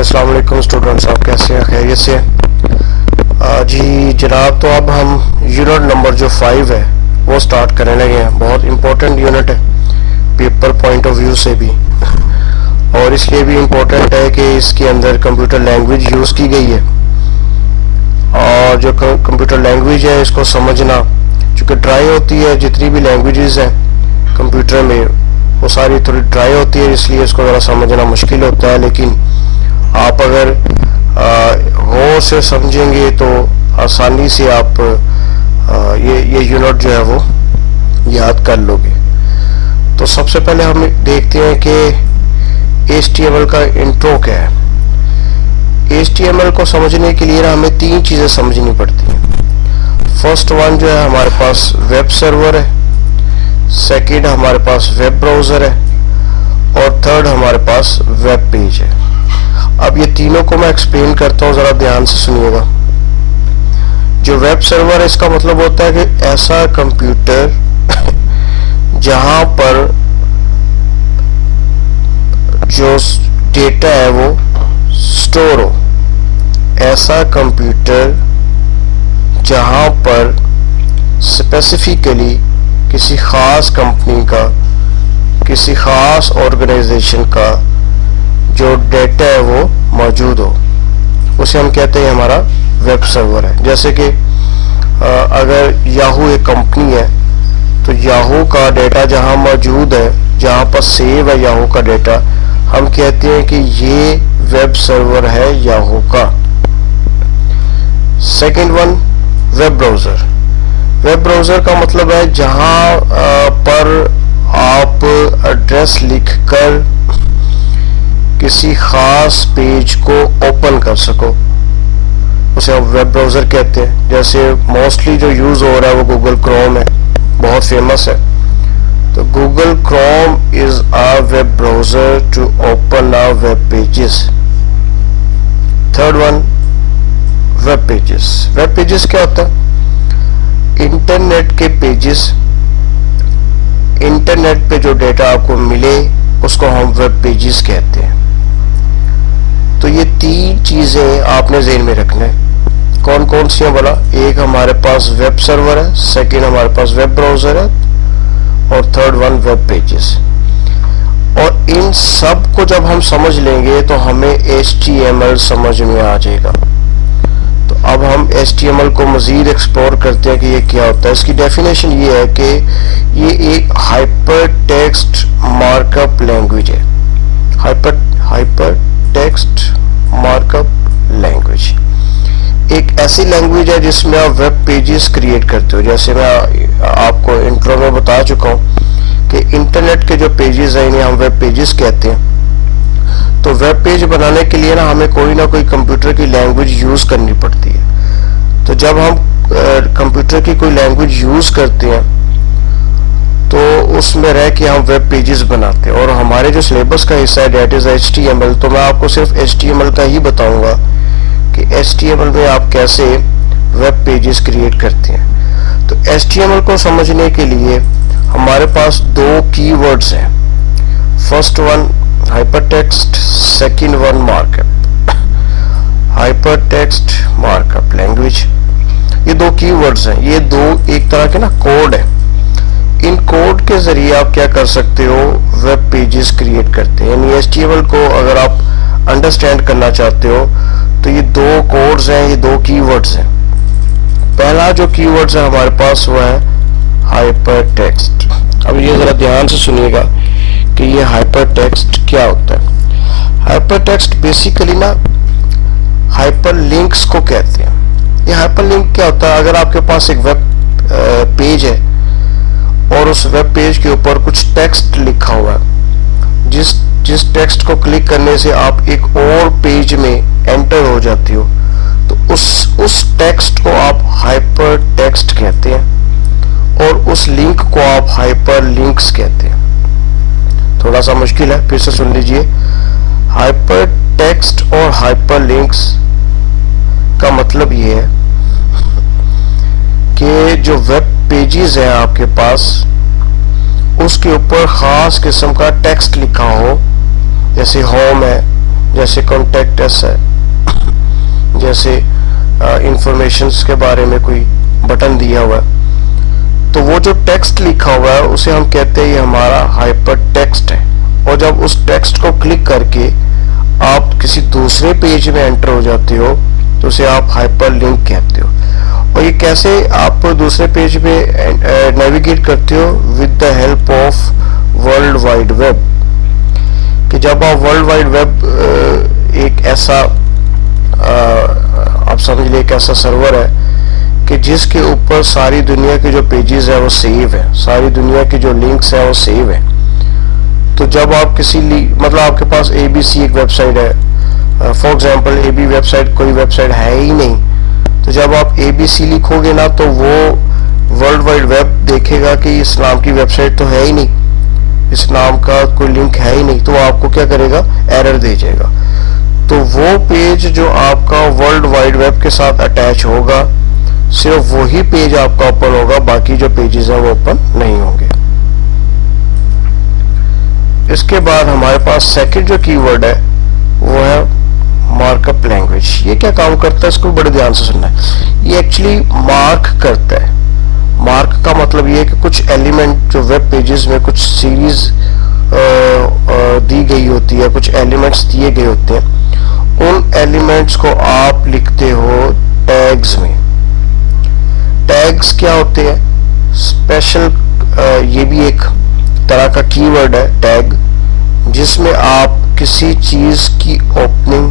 अस्सलाम वालेकुम स्टूडेंट्स, आप कैसे हैं? खैरियत से? जी जनाब, तो अब हम यूनिट नंबर जो 5 है वो स्टार्ट करने लगे हैं। बहुत इम्पोर्टेंट यूनिट है पेपर पॉइंट ऑफ व्यू से भी, और इसलिए भी इम्पोर्टेंट है कि इसके अंदर कंप्यूटर लैंग्वेज यूज़ की गई है। और जो कंप्यूटर लैंग्वेज है इसको समझना, चूँकि ड्राई होती है, जितनी भी लैंग्वेजेस हैं कंप्यूटर में वो सारी थोड़ी ड्राई होती है, इसलिए इसको ज़रा समझना मुश्किल होता है। लेकिन आप अगर गौर से समझेंगे तो आसानी से आप ये यूनिट जो है वो याद कर लोगे। तो सबसे पहले हम देखते हैं कि HTML का इंट्रो क्या है। HTML को समझने के लिए ना हमें 3 चीज़ें समझनी पड़ती हैं। फर्स्ट वन जो है हमारे पास वेब सर्वर है, सेकंड हमारे पास वेब ब्राउज़र है, और थर्ड हमारे पास वेब पेज है। अब ये तीनों को मैं एक्सप्लेन करता हूँ, ज़रा ध्यान से सुनिएगा। जो वेब सर्वर है इसका मतलब होता है कि ऐसा कंप्यूटर जहाँ पर जो डेटा है वो स्टोर हो, ऐसा कंप्यूटर जहाँ पर स्पेसिफिकली किसी ख़ास कंपनी का, किसी ख़ास ऑर्गेनाइजेशन का जो डेटा है वो मौजूद हो, उसे हम कहते हैं हमारा वेब सर्वर है। जैसे कि अगर याहू एक कंपनी है तो याहू का डेटा जहाँ मौजूद है, जहाँ पर सेव है याहू का डेटा, हम कहते हैं कि ये वेब सर्वर है याहू का। Second one web browser. Web browser का मतलब है जहाँ पर आप एड्रेस लिखकर किसी ख़ास पेज को ओपन कर सको, उसे आप वेब ब्राउज़र कहते हैं। जैसे मोस्टली जो यूज़ हो रहा है वो गूगल क्रोम है, बहुत फेमस है। तो Google Chrome is a web browser to open a web pages. Third one web pages. Web pages क्या होता है? इंटरनेट के पेजेस, इंटरनेट पे जो डेटा आपको मिले उसको हम वेब पेजेस कहते हैं। तो ये 3 चीज़ें आपने ज़हन में रखना है। कौन कौन सी हैं बोला? एक हमारे पास वेब सर्वर है, सेकंड हमारे पास वेब ब्राउज़र है, और थर्ड वन वेब पेजेस। और इन सब को जब हम समझ लेंगे तो हमें HTML समझ में आ जाएगा। तो अब हम HTML को मज़ीद एक्सप्लोर करते हैं कि ये क्या होता है। इसकी डेफिनेशन ये है कि ये एक हाइपर टेक्स्ट मार्कअप लैंग्वेज है। हाइपर टेक्स्ट मार्कअप लैंग्वेज एक ऐसी लैंग्वेज है जिसमें आप वेब पेजेस क्रिएट करते हो। जैसे मैं आपको इंट्रो में बता चुका हूँ कि इंटरनेट के जो पेजेस हैं इन्हें हम वेब पेजेस कहते हैं। तो वेब पेज बनाने के लिए ना हमें कोई ना कोई कंप्यूटर की लैंग्वेज यूज़ करनी पड़ती है। तो जब हम कंप्यूटर की कोई लैंग्वेज यूज़ करते हैं तो उसमें रह के हम वेब पेजेस बनाते हैं। और हमारे जो सिलेबस का हिस्सा है डेट इज़ HTML, तो मैं आपको सिर्फ HTML का ही बताऊंगा कि HTML में आप कैसे वेब पेजेस क्रिएट करते हैं। तो HTML को समझने के लिए हमारे पास 2 कीवर्ड्स हैं। First one hypertext, second one markup. Hypertext markup language, ये 2 कीवर्ड्स हैं। ये 2 एक तरह के ना कोड है। इन कोड के जरिए आप क्या कर सकते हो? वेब पेजेस क्रिएट करते हैं। यानी HTML को अगर आप अंडरस्टैंड करना चाहते हो तो ये 2 कोड्स हैं, ये 2 कीवर्ड्स हैं। पहला जो कीवर्ड्स है हमारे पास वो है हाइपरटेक्स्ट। अब ये जरा ध्यान से सुनिएगा कि ये हाइपरटेक्स्ट क्या होता है। हाइपरटेक्स्ट बेसिकली ना हाइपरलिंक्स को कहते हैं। ये हाइपरलिंक क्या होता है? अगर आपके पास एक वेब पेज है और उस वेब पेज के ऊपर कुछ टेक्स्ट लिखा हुआ है, जिस टेक्स्ट को क्लिक करने से आप एक और पेज में एंटर हो जाती हो, तो उस टेक्स्ट को आप हाइपरटेक्स्ट कहते हैं, और उस लिंक को आप हाइपरलिंक्स कहते हैं। थोड़ा सा मुश्किल है, फिर से सुन लीजिए। हाइपरटेक्स्ट और हाइपरलिंक्स का मतलब ये है कि जो वेब पेजेस हैं आपके पास, उसके ऊपर ख़ास किस्म का टेक्स्ट लिखा हो, जैसे होम है, जैसे कॉन्टेक्ट अस है, जैसे इंफॉर्मेशंस के बारे में कोई बटन दिया हुआ है, तो वो जो टेक्स्ट लिखा हुआ है उसे हम कहते हैं ये हमारा हाइपर टेक्स्ट है। और जब उस टेक्स्ट को क्लिक करके आप किसी दूसरे पेज में एंटर हो जाते हो तो उसे आप हाइपर लिंक कहते हो। और ये कैसे आप दूसरे पेज पे नेविगेट करते हो? With the help of world wide web. कि जब आप वर्ल्ड वाइड वेब एक ऐसा आप समझ लीजिए एक ऐसा सर्वर है कि जिसके ऊपर सारी दुनिया के जो पेजेस है वो सेव है, सारी दुनिया की जो लिंक्स है वो सेव है। तो जब आप किसी मतलब आपके पास ABC एक वेबसाइट है, फॉर एग्जांपल AB वेबसाइट कोई वेबसाइट है ही नहीं, तो जब आप ABC लिखोगे ना तो वो वर्ल्ड वाइड वेब देखेगा कि इस नाम की वेबसाइट तो है ही नहीं, इस नाम का कोई लिंक है ही नहीं, तो वो आपको क्या करेगा? एरर दे जाएगा। तो वो पेज जो आपका वर्ल्ड वाइड वेब के साथ अटैच होगा, सिर्फ वही पेज आपका ओपन होगा, बाकी जो पेजेस हैं वो ओपन नहीं होंगे। इसके बाद हमारे पास सेकंड जो कीवर्ड है वो है मार्कअप लैंग्वेज। ये क्या काम करता है इसको बड़े ध्यान से सुनना है। ये एक्चुअली मार्क करता है। मार्क का मतलब ये है कि कुछ एलिमेंट जो वेब पेजेस में कुछ सीरीज दी गई होती है, कुछ एलिमेंट्स दिए गए होते हैं, उन एलिमेंट्स को आप लिखते हो टैग्स में। टैग्स क्या होते हैं? स्पेशल ये भी एक तरह का कीवर्ड है टैग, जिसमें आप किसी चीज की ओपनिंग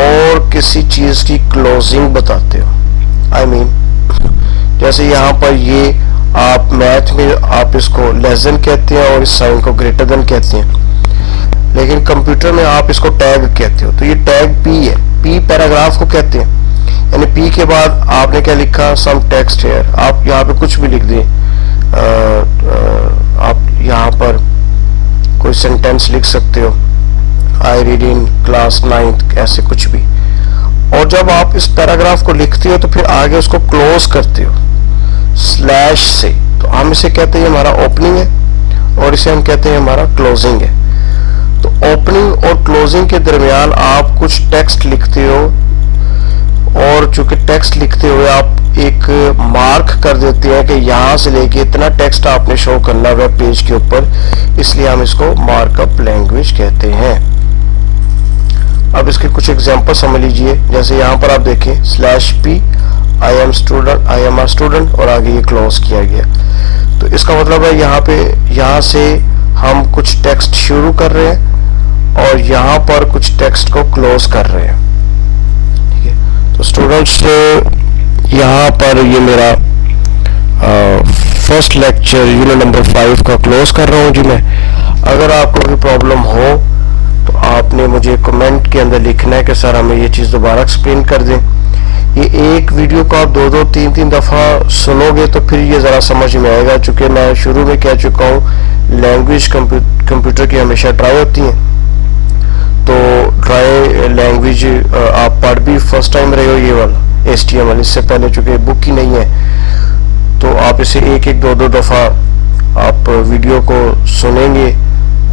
और किसी चीज की क्लोजिंग बताते हो। आई मीन जैसे यहाँ पर ये आप मैथ में आप इसको लेस देन कहते हैं और इस साइन को ग्रेटर देन कहते हैं, लेकिन कंप्यूटर में आप इसको टैग कहते हो। तो ये टैग P है। P पैराग्राफ को कहते हैं, यानी P के बाद आपने क्या लिखा? Some text here. आप यहाँ पे कुछ भी लिख दें, आप यहाँ पर कोई सेंटेंस लिख सकते हो, I read in class 9th, ऐसे कुछ भी। और जब आप इस पैराग्राफ को लिखते हो तो फिर आगे उसको क्लोज करते हो स्लैश से, तो हम इसे कहते हैं हमारा ओपनिंग है और इसे हम कहते हैं हमारा क्लोजिंग है। तो ओपनिंग और क्लोजिंग के दरमियान आप कुछ टेक्स्ट लिखते हो, और चूंकि टेक्स्ट लिखते हुए आप एक मार्क कर देते हैं कि यहाँ से लेके इतना टेक्स्ट आपने शो करना वेब पेज के ऊपर, इसलिए हम इसको मार्कअप लैंग्वेज कहते हैं। अब इसके कुछ एग्जांपल समझ लीजिए। जैसे यहाँ पर आप देखें /P I am a student और आगे ये क्लोज किया गया। तो इसका मतलब है यहाँ से हम कुछ टेक्स्ट शुरू कर रहे हैं और यहाँ पर कुछ टेक्स्ट को क्लोज कर रहे हैं। ठीक है, तो स्टूडेंट्स यहाँ पर ये मेरा फर्स्ट लेक्चर यूनिट नंबर 5 का क्लोज कर रहा हूँ जी मैं। अगर आपको कोई प्रॉब्लम हो तो आपने मुझे कमेंट के अंदर लिखना है कि सर हमें ये चीज़ दोबारा एक्सप्लेन कर दें। ये एक वीडियो को आप 2-2, 3-3 दफ़ा सुनोगे तो फिर ये ज़रा समझ में आएगा। चूँकि मैं शुरू में कह चुका हूँ लैंग्वेज कंप्यूटर की हमेशा ट्राई होती हैं, तो ट्राई लैंग्वेज आप पढ़ भी फर्स्ट टाइम रहे हो ये वाला HTML, इससे पहले चूँकि बुक ही नहीं है, तो आप इसे 1-1, 2-2 दफ़ा आप वीडियो को सुनेंगे,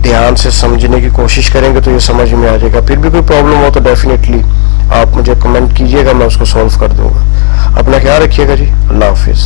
ध्यान से समझने की कोशिश करेंगे तो ये समझ में आ जाएगा। फिर भी कोई प्रॉब्लम हो तो डेफिनेटली आप मुझे कमेंट कीजिएगा, मैं उसको सॉल्व कर दूंगा। अपना ख्याल रखिएगा जी। अल्लाह हाफिज़।